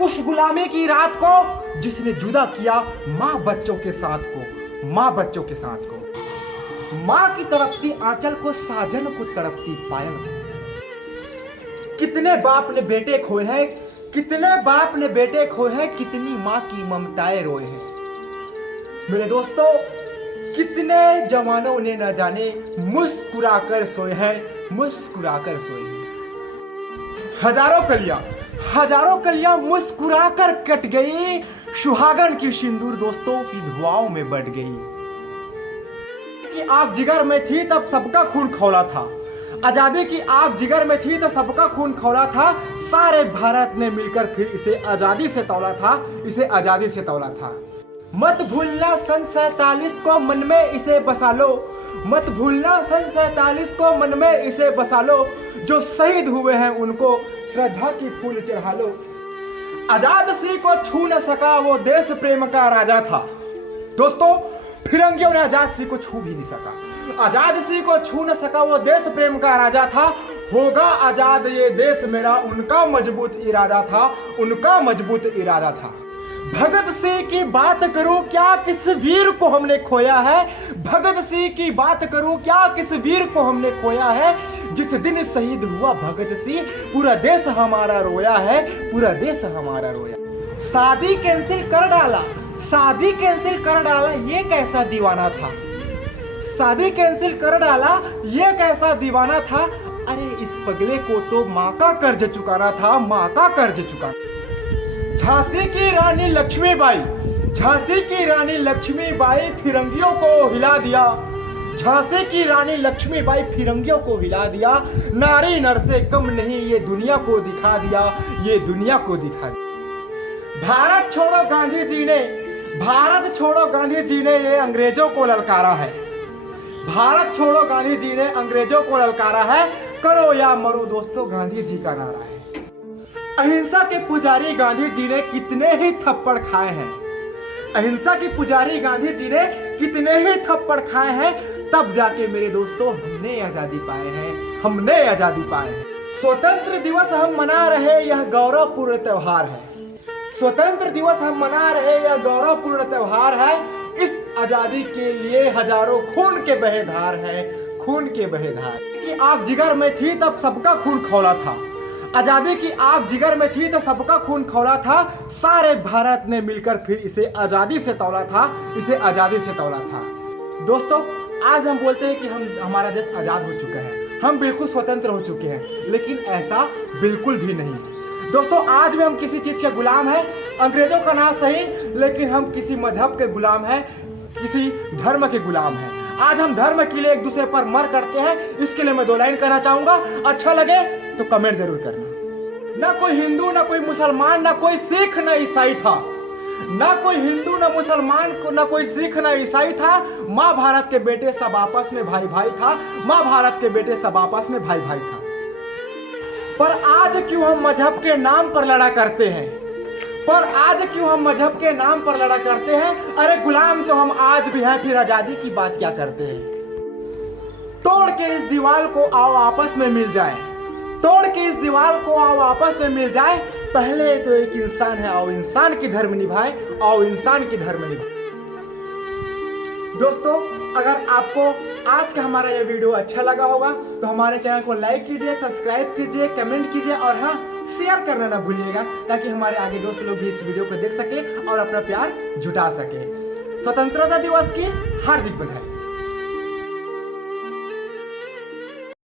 उस गुलामी की रात को जिसने जुदा किया माँ बच्चों के साथ को, माँ बच्चों के साथ को। माँ की तड़पती आंचल को, साजन को तड़पती पायल को। कितने बाप ने बेटे खोए हैं, कितने बाप ने बेटे खोए हैं, कितनी माँ की ममताएं रोए हैं। मेरे दोस्तों, कितने जवानों ने न जाने मुस्कुराकर सोए हैं, मुस्कुराकर सोए हैं। हजारों कलियां मुस्कुराकर कट गई, सुहागन की सिंदूर दोस्तों की धुआओं में बढ़ गई। कि आग जिगर में थी तब सबका खून खौला था, आजादी की आग जिगर में थी तो सबका खून खौला था। सारे भारत ने मिलकर फिर इसे आजादी से तौला था, इसे आजादी से तौला था। मत भूलना सन 47 को मन में इसे बसा लो, मत भूलना सन 47 को मन में इसे बसा लो। जो शहीद हुए हैं उनको श्रद्धा की फूल चढ़ा लो। आजाद सी को छू न सका वो देश प्रेम का राजा था। दोस्तों, फिरंगियों ने आजाद सी को छू भी नहीं सका, आजाद सी को छू न सका वो देश प्रेम का राजा था। होगा आजाद ये देश मेरा, उनका मजबूत इरादा था, उनका मजबूत इरादा था। भगत सिंह की बात करूं क्या किस वीर को हमने खोया है, भगत सिंह की बात करूं क्या किस वीर को हमने खोया है। जिस दिन शहीद हुआ भगत सिंह पूरा देश हमारा रोया है, पूरा देश हमारा रोया। शादी कैंसिल कर डाला, शादी कैंसिल कर डाला, ये कैसा दीवाना था। शादी कैंसिल कर डाला, ये कैसा दीवाना था। अरे इस पगले को तो माँ का कर्ज चुकाना था, माँ का कर्ज चुकाना। झांसी की रानी लक्ष्मीबाई, झांसी की रानी लक्ष्मीबाई फिरंगियों को हिला दिया, झांसी की रानी लक्ष्मीबाई फिरंगियों को हिला दिया। नारी नर से कम नहीं ये दुनिया को दिखा दिया, ये दुनिया को दिखा दिया। भारत छोड़ो गांधी जी ने, भारत छोड़ो गांधी जी ने ये अंग्रेजों को ललकारा है, भारत छोड़ो गांधी जी ने अंग्रेजों को ललकारा है। करो या मरो दोस्तों गांधी जी का नारा है। अहिंसा के पुजारी गांधी जी ने कितने ही थप्पड़ खाए हैं, अहिंसा के पुजारी गांधी जी ने कितने ही थप्पड़ खाए हैं। तब जाके मेरे दोस्तों हमने आजादी पाए हैं, हमने आजादी पाए हैं। स्वतंत्र दिवस हम मना रहे यह गौरवपूर्ण त्योहार है, स्वतंत्र दिवस हम मना रहे यह गौरवपूर्ण त्योहार है। इस आजादी के लिए हजारों खून के बहे धार है, खून के बहे धार। कि आग जिगर में थी तब सबका खून खौला था, आजादी की आग जिगर में थी तो सबका खून खौला था। सारे भारत ने मिलकर फिर इसे आजादी से तौला था, इसे आजादी से तौला था। दोस्तों, आज हम बोलते हैं कि हमारा देश आजाद हो चुका है, हम बिल्कुल स्वतंत्र हो चुके हैं, लेकिन ऐसा बिल्कुल भी नहीं है। दोस्तों, आज भी हम किसी चीज के गुलाम हैं, अंग्रेजों का नाम सही, लेकिन हम किसी मजहब के गुलाम हैं, किसी धर्म के गुलाम हैं। आज हम धर्म के लिए एक दूसरे पर मर करते हैं। इसके लिए मैं 2 लाइन कहना चाहूंगा, अच्छा लगे तो कमेंट जरूर करना। ना कोई हिंदू, ना कोई मुसलमान, ना कोई सिख, ना ईसाई था, ना कोई हिंदू, ना मुसलमान, ना कोई सिख, ना ईसाई था। माँ भारत के बेटे सब आपस में भाई भाई था, माँ भारत के बेटे सब आपस में भाई भाई था। पर आज क्यों हम मजहब के नाम पर लड़ा करते हैं, पर आज क्यों हम मजहब के नाम पर लड़ा करते हैं। अरे गुलाम तो हम आज भी हैं, फिर आजादी की बात क्या करते हैं। तोड़ के इस दीवार को आओ आपस में मिल जाए, तोड़ के इस दीवार को आओ आपस में मिल जाए। पहले तो एक इंसान है, आओ इंसान की धर्म निभाए, आओ इंसान की धर्म निभाए। दोस्तों, अगर आपको आज का हमारा ये वीडियो अच्छा लगा होगा तो हमारे चैनल को लाइक कीजिए, सब्सक्राइब कीजिए, कमेंट कीजिए और हाँ, शेयर करना ना भूलिएगा, ताकि हमारे आगे दोस्त लोग भी इस वीडियो को देख सके और अपना प्यार जुटा सके। स्वतंत्रता दिवस की हार्दिक बधाई।